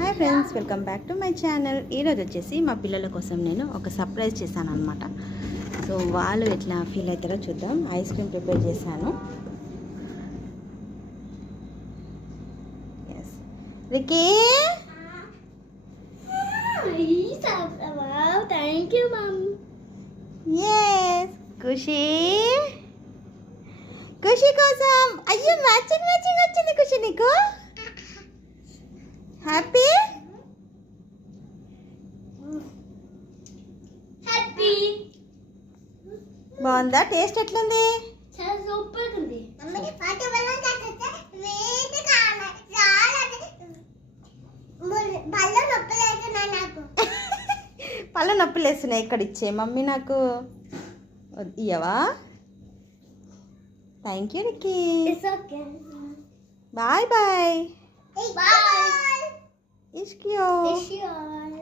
Hi friends, welcome back to my channel. ఈరోజు వచ్చేసి మా పిల్లల కోసం నేను ఒక సర్ప్రైజ్ చేశాను అనమాట. సో వాళ్ళు ఎట్లా ఫీల్ అవుతారో చూద్దాం. ఐస్ క్రీమ్ ప్రిపేర్ చేశాను. Yes Ricky, thank you mum. Yes Khushi, Khushi కోసం. అయ్యో మ్యాచింగ్ మ్యాచింగ్ వచ్చింది ఖుషి నీకు. Happy happy. బాగుందా? టేస్ట్ ఎట్లుంది? చాలా సూపర్ ఉంది. పళ్ళ నొప్పులు వేస్తున్నాయి. ఇక్కడ ఇచ్చే మమ్మీ నాకు ఇయ్యవా? Thank you Ricky. Bye bye. Bye. ఇష్కియో. Bye.